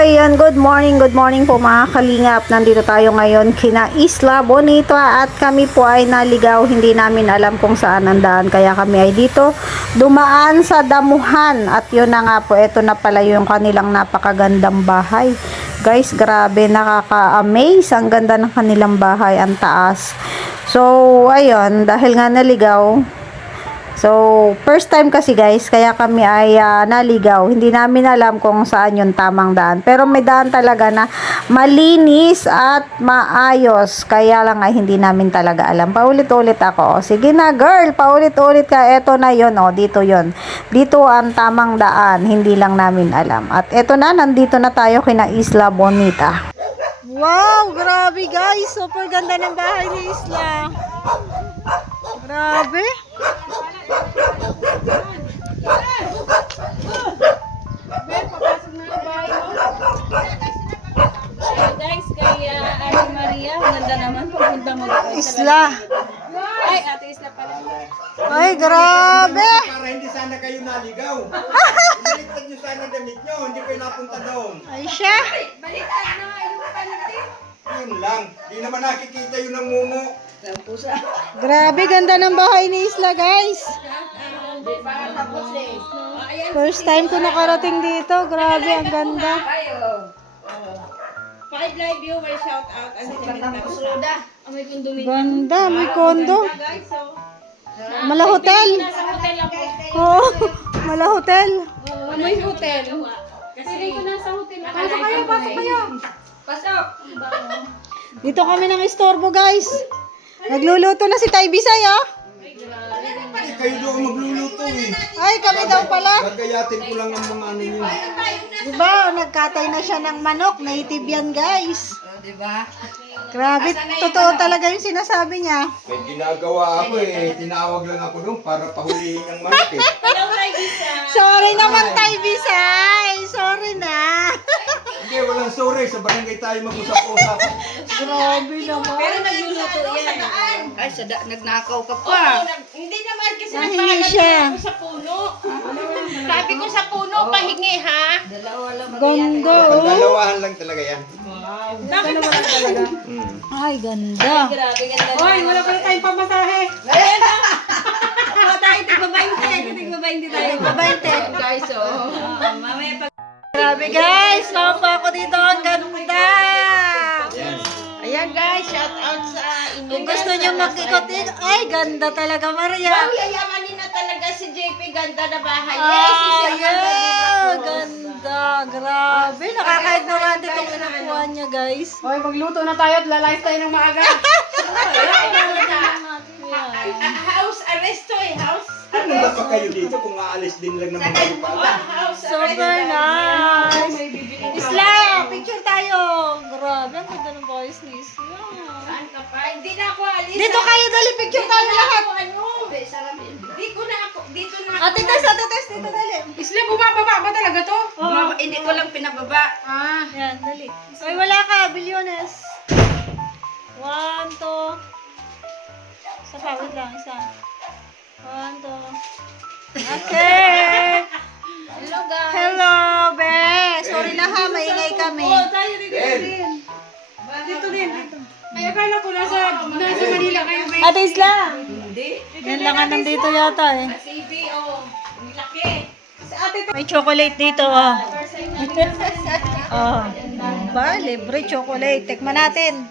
ayan, good morning po mga kalingap. Nandito tayo ngayon kina Isla Bonita at kami po ay naligaw. Hindi namin alam kung saan ang daan, kaya kami ay dito dumaan sa damuhan. At yun na nga po, eto na pala yung kanilang napakagandang bahay. Guys, grabe, nakaka-amaze. Ang ganda ng kanilang bahay, ang taas. So, ayun, dahil nga naligaw, so, first time kasi guys, kaya kami ay naligaw. Hindi namin alam kung saan yung tamang daan. Pero may daan talaga na malinis at maayos. Kaya lang ay hindi namin talaga alam. Paulit-ulit ako. Sige na girl, paulit-ulit ka. Eto na yun, dito yun. Dito ang tamang daan. Hindi lang namin alam. At eto na, nandito na tayo kina Isla Bonita. Wow, grabe guys. Super ganda ng bahay ni Isla. Grabe. Guys, kaya Ate Maria, ganda naman pupunta mo dito. Isla. Ay, Ate Isla pala. Ay, grabe. Para hindi sana kayo naligaw. Baliktad nyo sana damit nyo, hindi kayo napunta doon. Ay siya. Baliktad na nga yung panty. Yun lang, di naman nakikita yun ng mumo. Grabe, ganda ng bahay ni Isla guys. First time ko nakarating dito. Grabe, ang ganda. Five live viewer, shout out. Ano may condominium. Ganda, may kondo. Guys, so. Mala hotel. Nasa hotel ako. Oh, mala hotel. May hotel. Kasi ko nasa hotel. Pasok kayo, pasok kayo. Pasok. Dito kami ng istorbo guys. Nagluluto na si Tay Bisay Hindi kayo doon magluluto eh. Ay, kami daw pala. Gagayatin ko lang ang mga ano yun. Diba, nagkatay na siya ng manok. Native yan guys. Diba? Grabe, totoo talaga yung sinasabi niya. May ginagawa ako eh, tinawag lang ako doon para pahulihin ang manok eh. Sorry naman Tay Bisay. Sorry na. Hindi, walang sorry, sa barangay tayo mag-usap-usap. Grabe naman. Pero nagluluto yan. Ay, nagnakaw ka pa. Hindi naman kasi Nahingi siya. sa puno. Sabi ko sa puno, pahingi ha. Ganda oh. Dalawahan lang talaga yan. Bakit naman talaga? Ay, ganda. Grabe, ganda. Hoy, wala pala tayong pamasahe. Ayan na. Wala tayo, tigbabainte tayo. Babainte. Guys, oh. Mamaya pag... Grabe guys, nakapa ako dito. Ang ganda. Ayan guys, shout out sa inyo. Kung gusto nyo mag-ikot-ikot, ay ganda talaga Maria. Wow, yayamanin na talaga si JP. Ganda na bahay. Yeah, ganda. Grabe, nakaka-ignorante itong inakuha niya guys. Hoy, magluto na tayo at lalive tayo ng maaga. House arrest to eh. House Ano na pa kayo dito kung aalis din lang naman kayo pala? House Super nice. Isla, picture tayo. Grabe, ang ganda ng boys ni Isla. Saan ka pa? Hindi na ako alis. Dito kayo, dali picture tayo lahat. Ano? Di ko na ako. Dito na ako. Ate Tess, dito dali. Isla, bumababa ba talaga to? Hindi ko lang pinababa. Ah. Yan, dali. Ay, wala ka, bilyones. 1, 2. Isa pa, wait lang, isa. 1, 2. Okay. Hello guys. Hello, be. Sorry na ha, maingay kami. Ben! Dito din, dito. Ay, akala ko nasa Manila kayo. Ate Isla. Hindi. Yan lang nga nandito yata eh. CB oh. Ang laki. May chocolate dito, oh. Oh. Ba, libre chocolate. Tikman natin.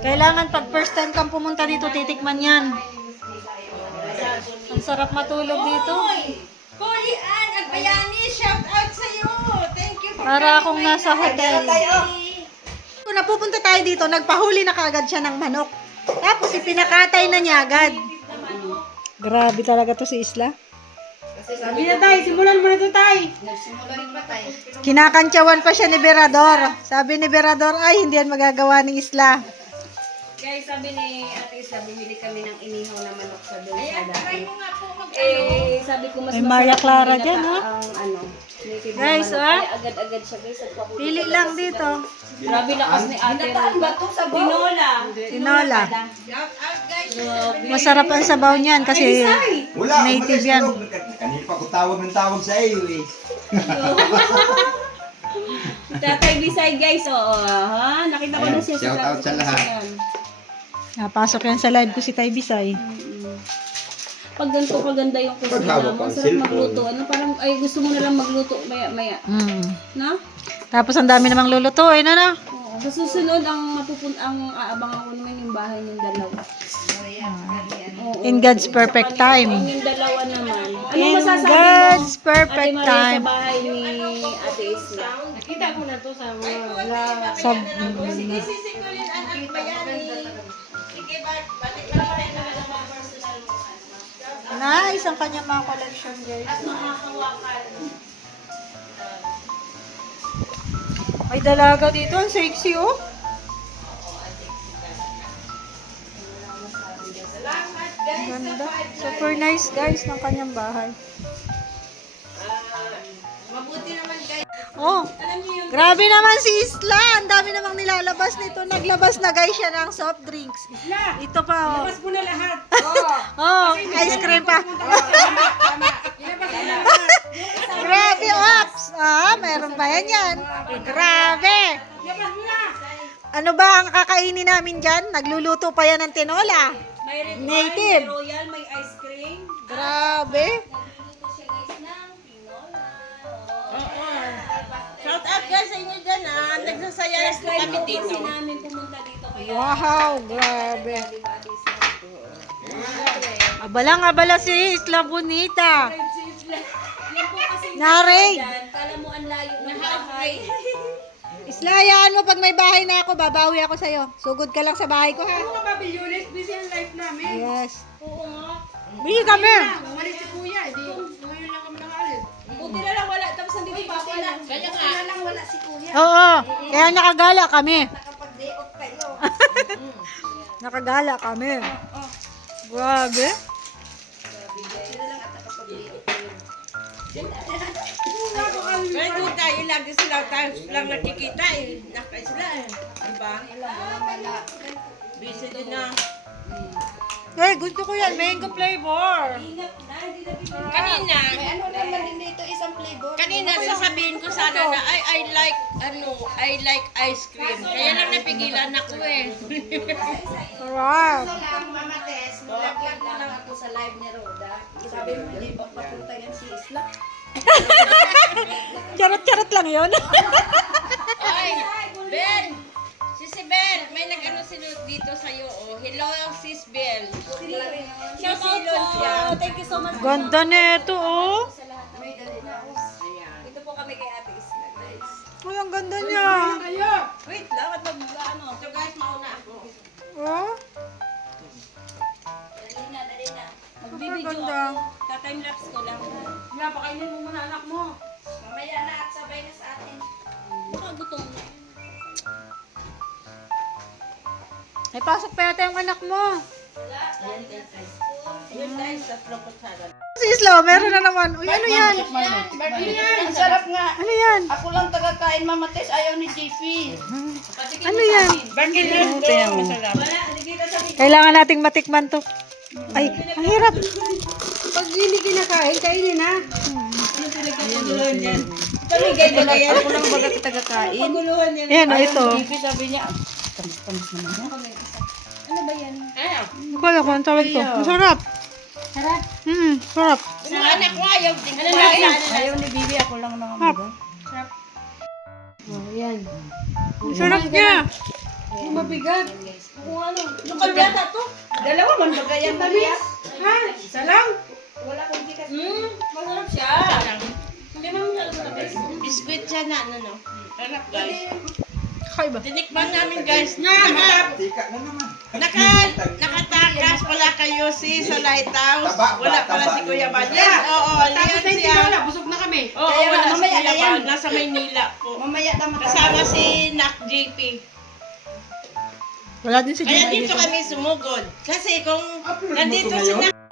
Kailangan pag first time kang pumunta dito, titikman yan. Ang sarap matulog dito. Korean, Agbayani, shout out sa iyo. Thank you for Para akong coming nasa my hotel. live. Kung napupunta tayo dito, nagpahuli na kagad siya ng manok. Tapos ipinakatay na niya agad. Grabe talaga to si Isla. Sabi na tayo, simulan mo na to tayo. Kinakantyawan pa siya ni Berador. Sabi ni Berador, ay hindi yan magagawa ni Isla. Guys, sabi ni Ate Isla, bumili kami ng inihaw na manok sa doon. Ayan, try mo nga po sabi ko mas May Maria Clara dyan, ha? ang ano. native na Guys, manok. ah. Kaya agad-agad siya guys. At pakulit Pili talaga lang sila. dito. Grabe lakas ni Ate. Nataan ba to sa Binola? Tinola. Shout out guys. Masarap ang sabaw niyan kasi Wala, native umalis yan. na loob. Kanina pa ko tawag ng tawag sa iyo eh. Tatay Bisay guys, oo. Ha? Nakita ko na siya Shout out sa lahat. Napasok yan sa live ko si Tay Bisay. Pag ganito kaganda yung kusina Paghawak mo, ang sarap cellphone. magluto. Ano, parang, ay gusto mo na lang magluto maya-maya. No? Tapos ang dami namang lulutuin, ano? Oo. Sa susunod, ang aabangan ko naman yung bahay ng dalawa. Oo. In God's perfect time. Yung dalawa naman. Ano In masasabi God's mo, perfect Ate Maria, time. sa bahay ni Ate Isla? Nakita ko na to sa mga Sa, nice ang kanyang mga collection, guys. May dalaga dito, ang sexy, oh. Ang ganda. Super nice, guys, ng kanyang bahay. Oh, grabe naman si Isla. Ang dami namang nilalabas nito. Naglabas na guys siya ng soft drinks. Ito pa, oh. Ilabas mo na lahat. Oh, ice cream pa. Grabe, ops. Ah, meron pa yan. Grabe. Ilabas mo na. Ano ba ang kakainin namin dyan? Nagluluto pa yan ng tinola. May red wine, Native. may royal, may ice cream. Grabe. Nagluluto siya guys ng tinola. Shout out guys sa inyo dyan ah. Nagsasaya kami dito. Kasi namin pumunta dito kaya. Wow, grabe. Abalang-abala si Isla Bonita. Yan po kasi Narig. dyan, kala mo ang layo ng bahay. Isla, hayaan mo pag may bahay na ako, babawi ako sa'yo. Sugod ka lang sa bahay ko, ha? Ano ka ba, Bilyones? Busy ang life namin. Yes. Oo nga. Bili kami. Umalis si Kuya. Di, ngayon lang kami nakaalis. Buti na lang wala. Tapos nandito pa ako lang. Kaya nga. lang wala si Kuya. Oo, kaya nakagala kami. Nakapag-day off kayo. Nakagala kami. Grabe. Kaya di tayo lagi sila tayo lang nakikita eh. Naka sila eh. Diba? Busy din na. Eh, gusto ko yan. Mango flavor. Kanina, Ano naman din dito, isang flavor. kanina sasabihin ko sana na I like ice cream. Kaya lang napigilan ako eh. Sarap. Lang, Mama Tess, nilagyan mo lang ako sa live ni Roda. Sabi mo, hindi pa papunta yan si Isla. Charot-charot lang yun. Ay, Ben! Sisi Ben, may nag-ano sila dito sa'yo oh. Hello, Sis Bel. Shout out po. Thank you so much. Ganda nito, oh. Dito po kami kay Ate Isla guys. Ay, ang ganda niya. Kayo! Wait lang at mag-ano. So guys, mauna ako. Oh, Dali na. super Magbibideo ganda. ako. Ka-timelapse ko lang. Wala, pakainin mo muna anak mo. Mamaya na at sabay na sa atin. Baka gutom na. Ay, pasok pa yata yung anak mo. Ayun guys, tatlo ko sana. Si Isla, meron na naman. Uy, ano yan? Ang sarap nga. Ano yan? Ako lang tagakain, Mama Tess, ayaw ni JP. Ano yan? Bakit yun ito yung masarap? Wala, hindi kita sabi. Kailangan nating matikman to. Ay, ang hirap. Pag hindi kinakain, kainin ha. Paguluhan yan. Paligay mo na yan. Ako lang baga tagakain. Paguluhan yan. Ayan, oh, ito. JP sabi niya, Ano ba yan? Ayaw. Hindi ko alam kung ang tawag to. Masarap. Sarap. Sarap. Sa anak ko ayaw din Ano kumain. lasa? ayaw ni Bibi, ako lang naman Sarap. baga. Oh, yan. Ang sarap niya. Mabigat. Kung ano. Lokal yata to. Dalawa man baga yan, Maria. Ha? Isa lang? Masarap siya. Hindi mo alam na guys. Biskuit siya na ano no. Sarap guys. Kakaiba. Tinikman namin guys. Tika na naman. Nakatakas pala kayo sa lighthouse. Taba, Wala pala taba si Kuya yung Bal. isa. Yes, oo. Tapos Liyan na yung siya. tinola, busog na kami. Oo, Kaya wala si mamaya Kuya na yan. Bal. Nasa Maynila po. Mamaya na Kasama si Nak JP. Wala din si Kaya Jimmy. dito kami sumugod. Kasi kung Upload mo nandito to si ngayon? Nak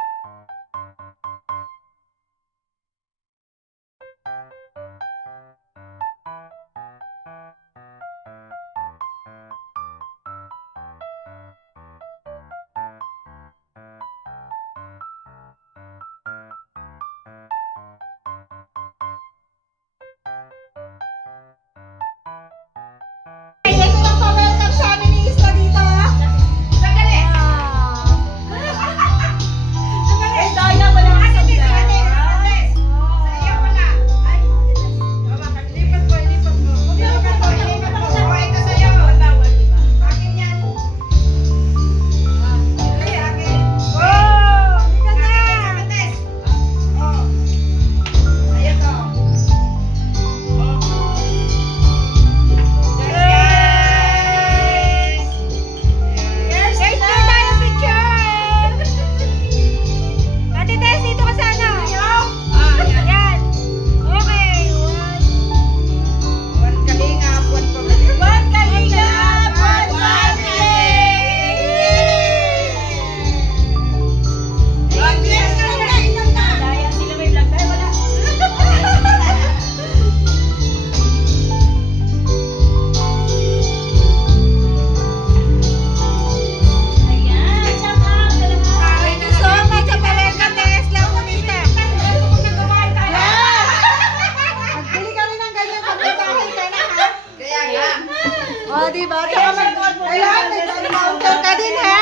Oh, di ba? Kailangan may counter ka din, ha?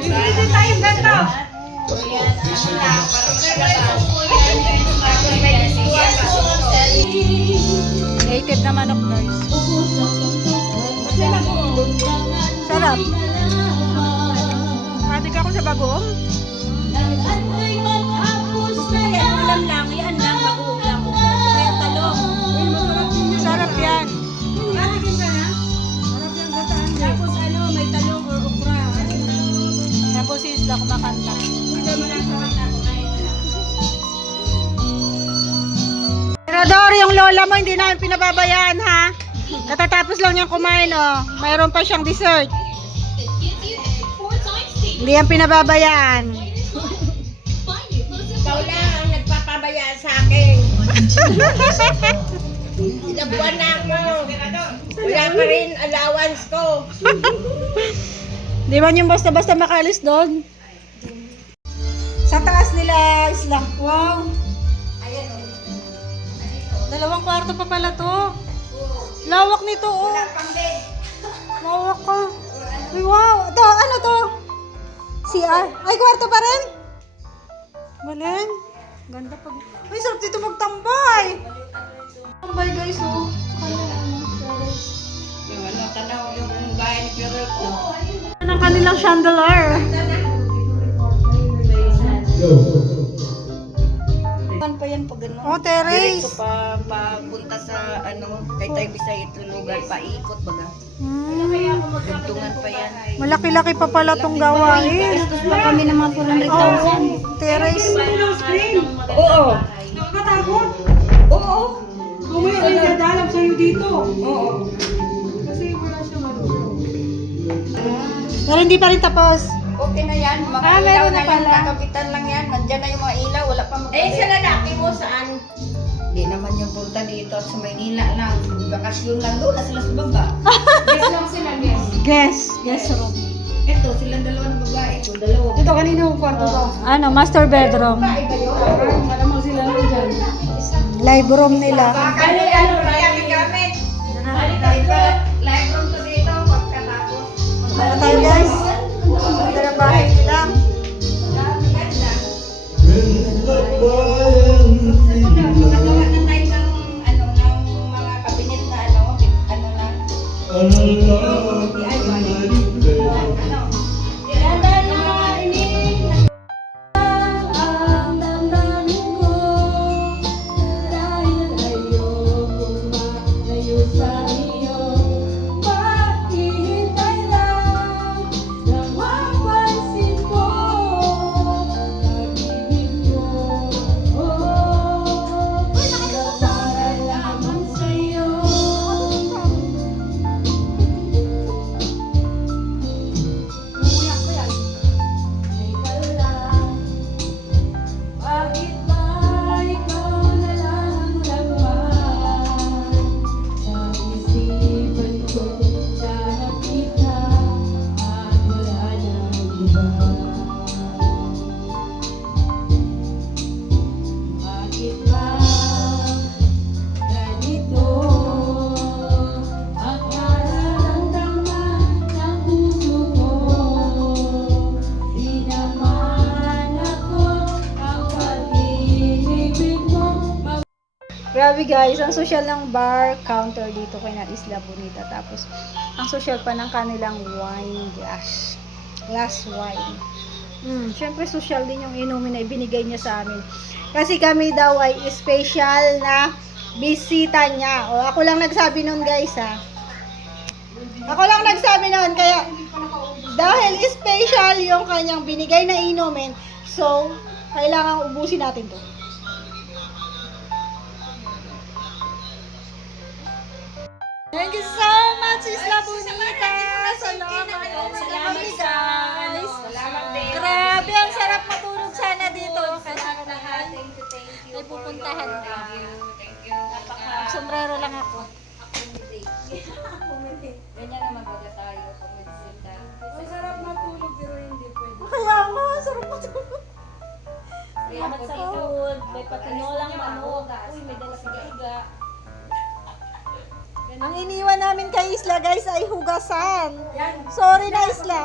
Hindi tayo ganito. Native na manok, guys. Sarap. Adik ako sa bagoong. Ulam lang, yan lang, mag-uulam mo. Kaya talong. Sarap yan. Tapos ano, may talong or okra. Tapos si Isla kumakanta. Mirador, yung lola mo hindi namin pinababayaan, ha? Katatapos lang niyang kumain, oh. Mayroon pa siyang dessert. Hindi yan pinababayaan. Ikaw lang ang nagpapabayaan sa akin. Ilang buwan na ako. Wala pa rin allowance ko. Di ba yung basta-basta makaalis doon? Sa taas nila, Isla. Wow. Dalawang kwarto pa pala to. Lawak nito, oh. Lawak ka. Ay, wow. Ito, ano to? CR. Ay, kwarto pa rin? Galing. Ganda pag... Ay, sarap dito magtambay. Tambay, guys, oh. Yung ano, tanaw yung bahay ni Pirel ko. Ano ang kanilang chandelier? Saan pa yan pag gano'n? Oh, terrace. Diretso pa papunta sa ano, kay Tay Bisay itulugan, paikot baga. Dugtungan pa yan. Malaki-laki pa pala tong gawain. Gastos pa kami ng mga 400,000. Oh, terrace. Oo. Nakakatakot. Oo. Mamaya may nadalam sa'yo dito. Oo. Kasi wala siyang ano. Pero hindi pa rin tapos. Okay na yan. Mga Ah, ilaw meron na na lang, pala. kakapitan lang yan. Nandyan na yung mga ilaw, wala pa Eh, sa magkabit. lalaki mo saan? Hindi naman yung punta dito sa Maynila lang. Bakasyon lang doon na sila sa baba. Guess lang sila, guess. Guess. Guess room. Ito, silang dalawa ng babae. Ito, dalawa. Ito kanino kwarto to? Ano, master bedroom. Malamang sila lang dyan. Live room nila. Ano yan? Wala yung gamit. Live room to dito, pagkatapos. Ano tayo, guys? Ganda ng bahay nila. Magawa na tayo ng, ano, ng mga kabinet na ano lang. Grabe guys, ang social ng bar counter dito kay na Isla Bonita. Tapos, ang social pa ng kanilang wine glass. Glass wine. Syempre social din yung inumin na ibinigay niya sa amin. Kasi kami daw ay special na bisita niya. O, ako lang nagsabi nun guys ha. Ako lang nagsabi nun. Kaya, dahil special yung kanyang binigay na inumin, so, kailangan ubusin natin to. Thank you so much, Isla Bonita. Salamat guys. Salamat din. Grabe, ang sarap matulog sana dito. Kasi Thank you. may pupuntahan ka. Thank you. Sombrero lang ako. Ganyan naman baga tayo pag may bisita. Ang sarap matulog pero hindi pwede. Kaya nga, sarap matulog. Salamat sa food. May patinolang manok. Uy, may dala sa higa. Ang iniwan namin kay Isla guys ay hugasan. Sorry na Isla.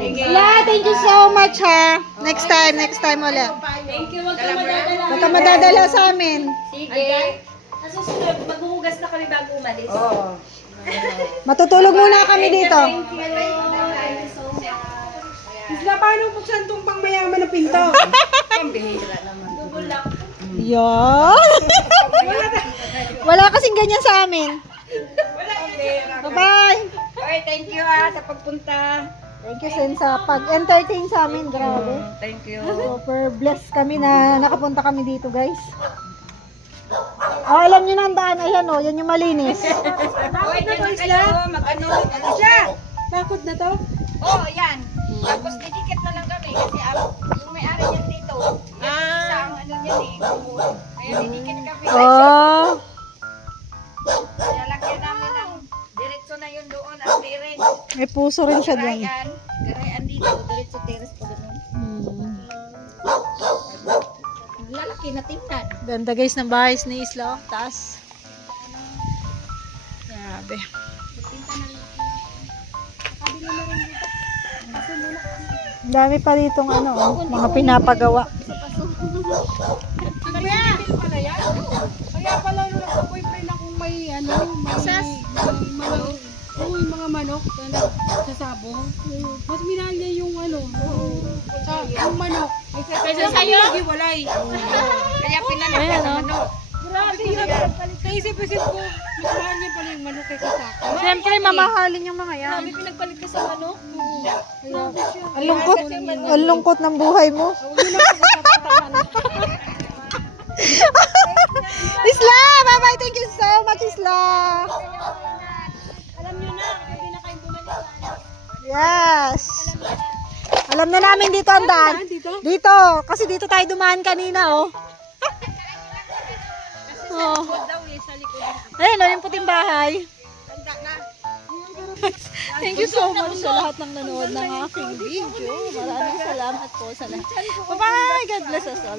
Isla, thank you so much ha. Next time ulit. Thank you, wag ka madadala. Baka madadala sa amin. Sige. Nasusunod, maghuhugas na kami bago umalis. Oo. Matutulog muna kami dito. Isla, paano buksan tong pangmayaman ng pinto? Pambihira naman. Yan. Wala kasing ganyan sa amin. Bye-bye. Okay, thank you sa pagpunta. Thank you Sen sa pag-entertain sa amin. Grabe. Thank you. Super blessed kami na nakapunta kami dito guys. Oh, alam niyo na ang daan. Ayan oh, yan yung malinis. Okay, dyan na kayo. Mag-ano. Isla! Bakod na to? Oo, yan. Tapos didikit na lang kami kasi yung may-ari yan dito. Isa ang ano yan eh. Kaya didikit kami. Oh. Kaya lagyan namin ng diretso na yun doon at terrace. May puso rin siya dyan. Garayan dito. Diretso terrace pa doon. Lalaki na tingnan. Ganda guys ng bahay ni Isla. Oh. Taas. Grabe. Ang dami pa ditong ano, oh, mga pinapagawa. Kaya pala nung nagka-boyfriend akong may ano, may mga manok na nagsasabong. Mas minahal niya yung ano, yung manok. Kaysa sa'yo? Nag-iwalay. Kaya pinanap ka sa manok. Grabe yun. Naisip-isip ko, mas mahal niya pala yung manok kaysa sa akin. Siyempre, mamahalin yung mga yan. Sabi pinagpalit ka sa manok? Grabe siya. Ang lungkot ng buhay mo. Yun ang pagkakataan. Isla! Bye-bye! Thank you so much, Isla! Alam niyo na, pwede na kayong bumalik. Yes! Alam na namin dito ang daan. Dito! Kasi dito tayo dumaan kanina, oh. Oh. Ayun, oh, yung puting bahay. Thank you so much sa lahat ng nanood ng aking video. Maraming salamat po sa lahat. Bye-bye! God bless us all.